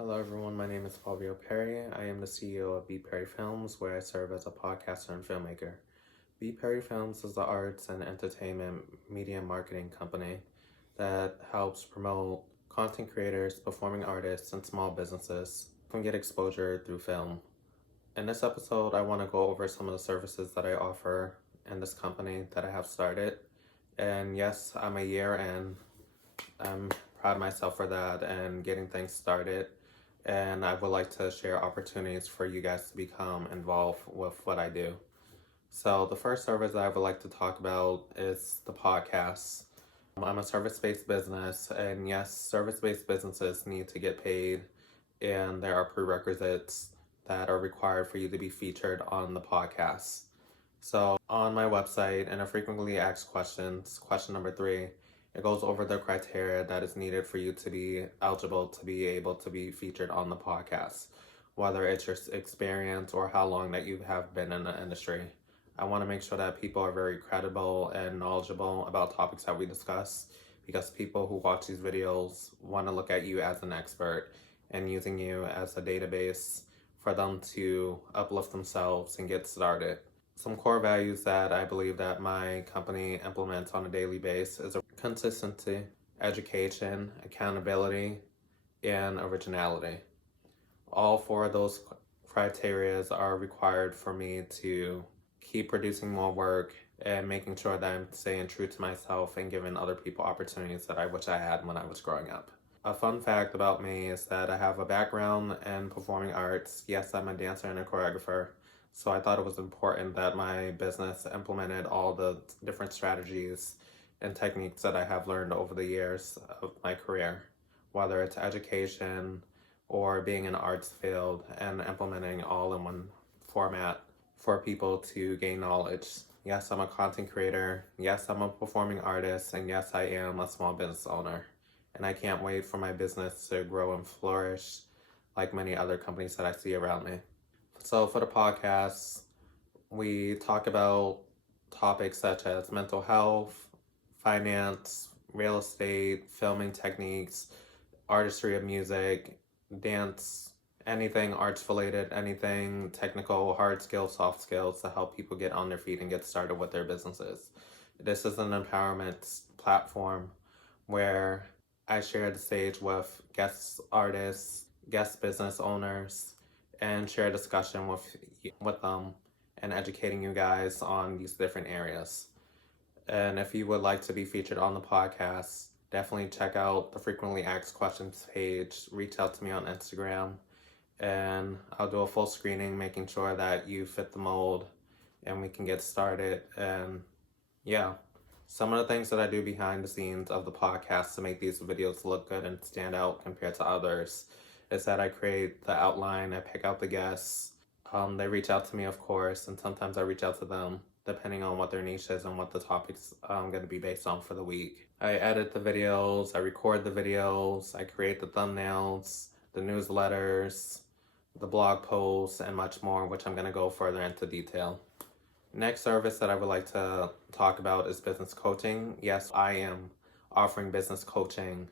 Hello everyone, my name is Perry. I am the CEO of BPerryFilms, where I serve as a podcaster and filmmaker. BPerryFilms is the arts and entertainment media marketing company that helps promote content creators, performing artists, and small businesses can get exposure through film. In this episode, I want to go over some of the services that I offer in this company that I have started. And yes, I'm a year in. I'm proud of myself for that and getting things started. And I would like to share opportunities for you guys to become involved with what I do. So the first service I would like to talk about is the podcast. I'm a service-based business, and yes, service-based businesses need to get paid, and there are prerequisites that are required for you to be featured on the podcast. So on my website, in a frequently asked questions, question number 3, it goes over the criteria that is needed for you to be eligible to be able to be featured on the podcast, whether it's your experience or how long that you have been in the industry. I want to make sure that people are very credible and knowledgeable about topics that we discuss, because people who watch these videos want to look at you as an expert and using you as a database for them to uplift themselves and get started. Some core values that I believe that my company implements on a daily basis is consistency, education, accountability, and originality. All 4 of those criteria are required for me to keep producing more work and making sure that I'm staying true to myself and giving other people opportunities that I wish I had when I was growing up. A fun fact about me is that I have a background in performing arts. Yes, I'm a dancer and a choreographer. So I thought it was important that my business implemented all the different strategies and techniques that I have learned over the years of my career, whether it's education or being in the arts field, and implementing all in one format for people to gain knowledge. Yes, I'm a content creator. Yes, I'm a performing artist. And yes, I am a small business owner. And I can't wait for my business to grow and flourish like many other companies that I see around me. So for the podcast, we talk about topics such as mental health, finance, real estate, filming techniques, artistry of music, dance, anything arts related, anything technical, hard skills, soft skills to help people get on their feet and get started with their businesses. This is an empowerment platform where I share the stage with guest artists, guest business owners, and share discussion with them and educating you guys on these different areas. And if you would like to be featured on the podcast, definitely check out the frequently asked questions page. Reach out to me on Instagram, and I'll do a full screening, making sure that you fit the mold and we can get started. And yeah, some of the things that I do behind the scenes of the podcast to make these videos look good and stand out compared to others is that I create the outline, I pick out the guests. They reach out to me, of course, and sometimes I reach out to them, depending on what their niche is and what the topic's going to be based on for the week. I edit the videos, I record the videos, I create the thumbnails, the newsletters, the blog posts, and much more, which I'm going to go further into detail. Next service that I would like to talk about is business coaching. Yes, I am offering business coaching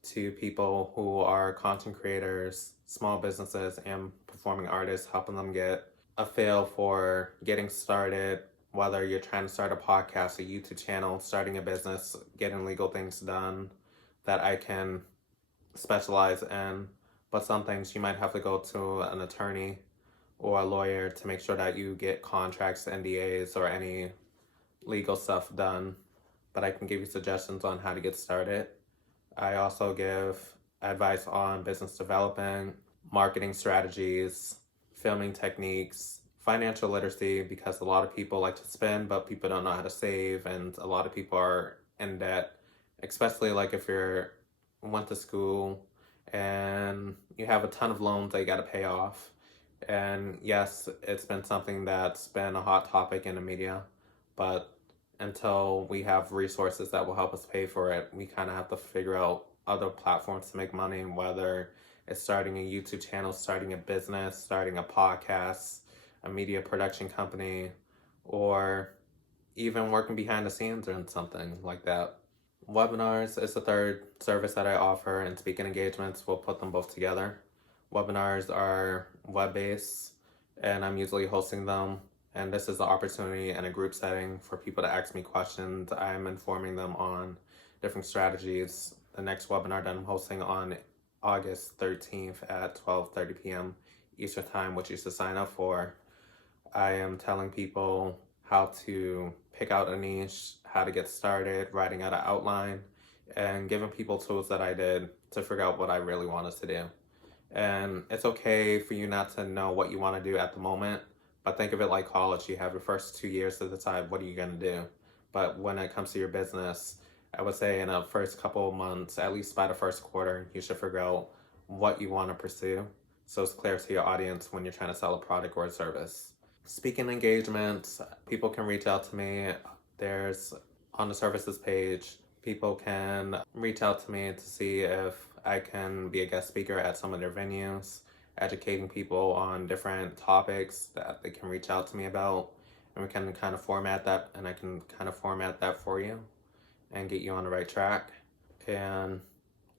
to people who are content creators, small businesses, and performing artists, helping them get a feel for getting started, whether you're trying to start a podcast, a YouTube channel, starting a business, getting legal things done that I can specialize in. But some things you might have to go to an attorney or a lawyer to make sure that you get contracts, NDAs, or any legal stuff done. But I can give you suggestions on how to get started. I also give advice on business development, marketing strategies, filming techniques, financial literacy, because a lot of people like to spend, but people don't know how to save, and a lot of people are in debt, especially like if you're went to school and you have a ton of loans that you got to pay off. And yes, it's been something that's been a hot topic in the media, but until we have resources that will help us pay for it, we kind of have to figure out other platforms to make money, whether it's starting a YouTube channel, starting a business, starting a podcast, a media production company, or even working behind the scenes or something like that. Webinars is the third service that I offer, and speaking engagements, we'll put them both together. Webinars are web-based, and I'm usually hosting them. And this is an opportunity in a group setting for people to ask me questions. I'm informing them on different strategies. The next webinar that I'm hosting on August 13th at 12:30 p.m. Eastern Time, which you should sign up for. I am telling people how to pick out a niche, how to get started, writing out an outline, and giving people tools that I did to figure out what I really wanted to do. And it's okay for you not to know what you want to do at the moment, but think of it like college. You have your first 2 years to decide what are you going to do. But when it comes to your business, I would say in the first couple of months, at least by the first quarter, you should figure out what you want to pursue so it's clear to your audience when you're trying to sell a product or a service. Speaking engagements, people can reach out to me. There's on the services page, people can reach out to me to see if I can be a guest speaker at some of their venues, educating people on different topics that they can reach out to me about. And we can kind of format that, and I can kind of format that for you and get you on the right track. And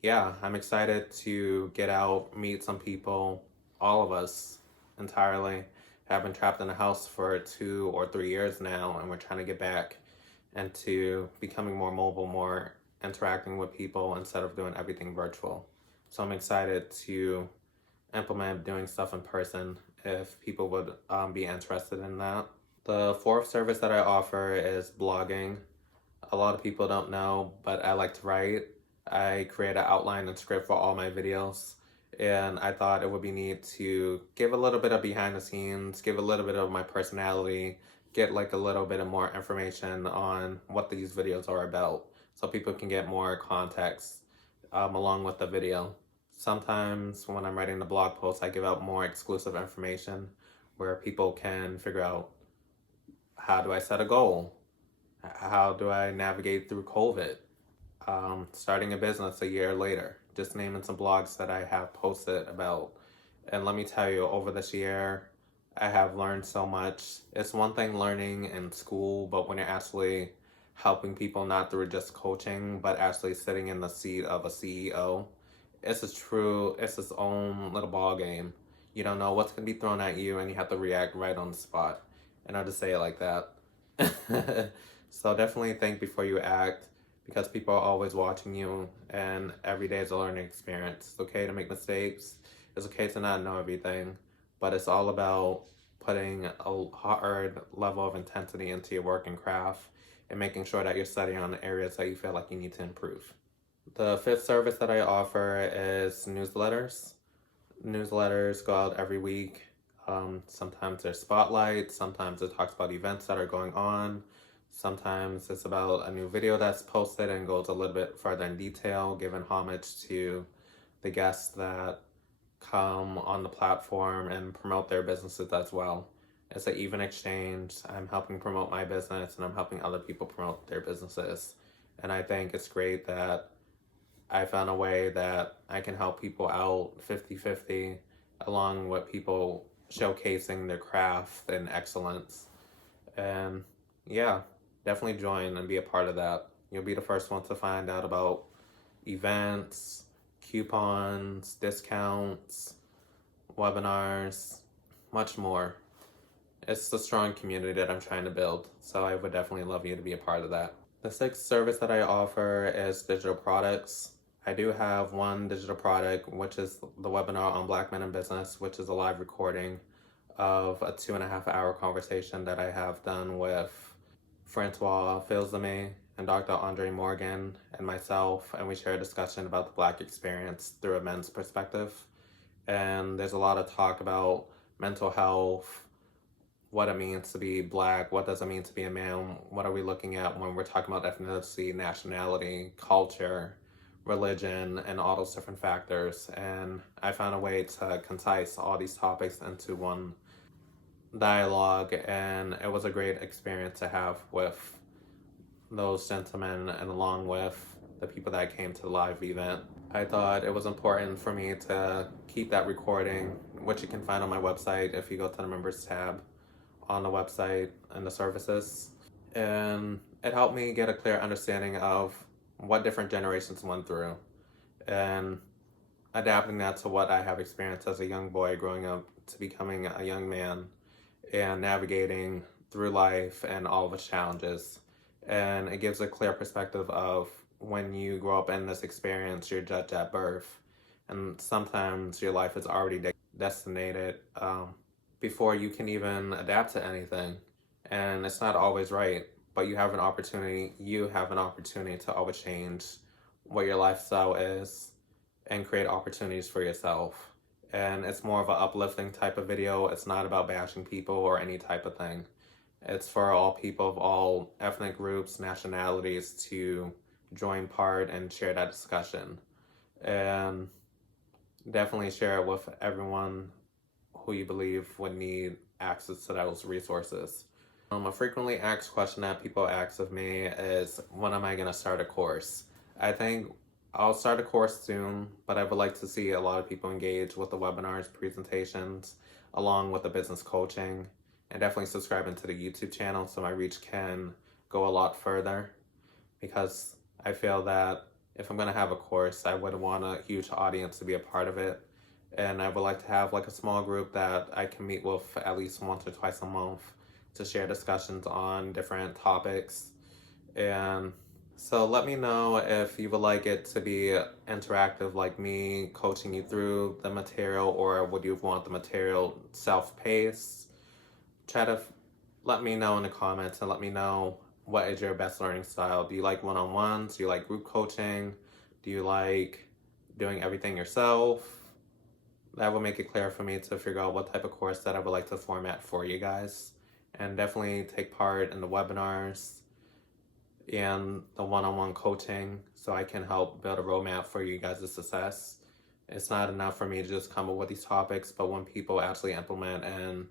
yeah, I'm excited to get out, meet some people. All of us entirely have been trapped in the house for 2 or 3 years now, and we're trying to get back into becoming more mobile, more interacting with people instead of doing everything virtual. So I'm excited to implement doing stuff in person if people would be interested in that. The fourth service that I offer is blogging. A lot of people don't know, but I like to write. I create an outline and script for all my videos, and I thought it would be neat to give a little bit of behind the scenes, give a little bit of my personality, get like a little bit of more information on what these videos are about so people can get more context along with the video. Sometimes when I'm writing the blog post, I give out more exclusive information where people can figure out, how do I set a goal? How do I navigate through COVID? Starting a business a year later, just naming some blogs that I have posted about. And let me tell you, over this year, I have learned so much. It's one thing learning in school, but when you're actually helping people, not through just coaching, but actually sitting in the seat of a CEO, it's its own little ball game. You don't know what's going to be thrown at you, and you have to react right on the spot. And I'll just say it like that. So definitely think before you act, because people are always watching you, and every day is a learning experience. It's okay to make mistakes. It's okay to not know everything, but it's all about putting a hard level of intensity into your work and craft and making sure that you're studying on the areas that you feel like you need to improve. The fifth service that I offer is newsletters. Newsletters go out every week. Sometimes there's spotlights, sometimes it talks about events that are going on. Sometimes it's about a new video that's posted and goes a little bit further in detail, giving homage to the guests that come on the platform and promote their businesses as well. It's an even exchange. I'm helping promote my business, and I'm helping other people promote their businesses. And I think it's great that I found a way that I can help people out 50-50, along with people showcasing their craft and excellence. And yeah, definitely join and be a part of that. You'll be the first one to find out about events, coupons, discounts, webinars, much more. It's a strong community that I'm trying to build, so I would definitely love you to be a part of that. The sixth service that I offer is digital products. I do have one digital product, which is the webinar on Black Men in Business, which is a live recording of a 2.5-hour conversation that I have done with Francois Filzame and Dr. Andre Morgan and myself, and we share a discussion about the Black experience through a men's perspective. And there's a lot of talk about mental health, what it means to be Black, what does it mean to be a man, what are we looking at when we're talking about ethnicity, nationality, culture, religion, and all those different factors. And I found a way to concise all these topics into one dialogue, and it was a great experience to have with those gentlemen and along with the people that came to the live event. I thought it was important for me to keep that recording, which you can find on my website if you go to the members tab on the website and the services. And it helped me get a clear understanding of what different generations went through. And adapting that to what I have experienced as a young boy growing up to becoming a young man and navigating through life and all of its challenges. And it gives a clear perspective of when you grow up in this experience, you're judged at birth. And sometimes your life is already destinated before you can even adapt to anything. And it's not always right, but you have an opportunity to always change what your lifestyle is and create opportunities for yourself. And it's more of an uplifting type of video. It's not about bashing people or any type of thing. It's for all people of all ethnic groups, nationalities to join part and share that discussion. And definitely share it with everyone who you believe would need access to those resources. A frequently asked question that people ask of me is, when am I going to start a course? I think I'll start a course soon, but I would like to see a lot of people engage with the webinars, presentations, along with the business coaching, and definitely subscribing to the YouTube channel so my reach can go a lot further, because I feel that if I'm going to have a course, I would want a huge audience to be a part of it. And I would like to have like a small group that I can meet with at least once or twice a month to share discussions on different topics. And so let me know if you would like it to be interactive, like me coaching you through the material, or would you want the material self-paced? Try to let me know in the comments and let me know, what is your best learning style? Do you like one-on-ones? Do you like group coaching? Do you like doing everything yourself? That will make it clear for me to figure out what type of course that I would like to format for you guys. And definitely take part in the webinars and the one-on-one coaching so I can help build a roadmap for you guys' success. It's not enough for me to just come up with these topics, but when people actually implement and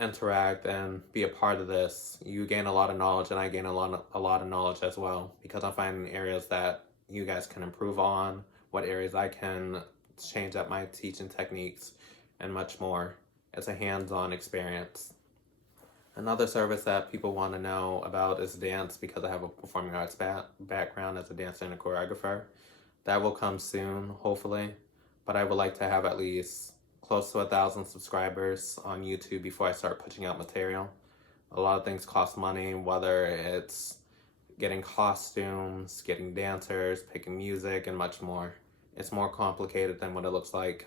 interact and be a part of this, you gain a lot of knowledge and I gain a lot of knowledge as well, because I'm finding areas that you guys can improve on, what areas I can change up my teaching techniques, and much more. It's a hands-on experience. Another service that people want to know about is dance, because I have a performing arts background as a dancer and a choreographer. That will come soon, hopefully, but I would like to have at least close to 1,000 subscribers on YouTube before I start pushing out material. A lot of things cost money, whether it's getting costumes, getting dancers, picking music, and much more. It's more complicated than what it looks like.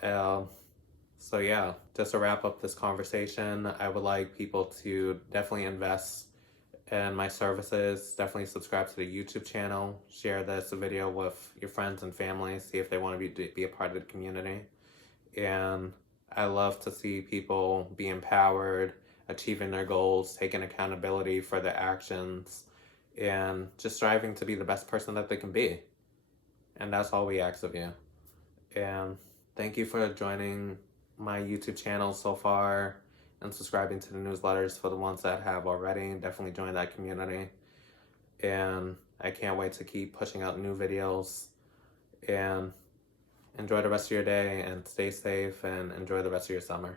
So yeah, just to wrap up this conversation, I would like people to definitely invest in my services. Definitely subscribe to the YouTube channel. Share this video with your friends and family. See if they want to be a part of the community. And I love to see people be empowered, achieving their goals, taking accountability for their actions, and just striving to be the best person that they can be. And that's all we ask of you. And thank you for joining my YouTube channel so far and subscribing to the newsletters for the ones that have already. Definitely join that community. And I can't wait to keep pushing out new videos. And enjoy the rest of your day and stay safe and enjoy the rest of your summer.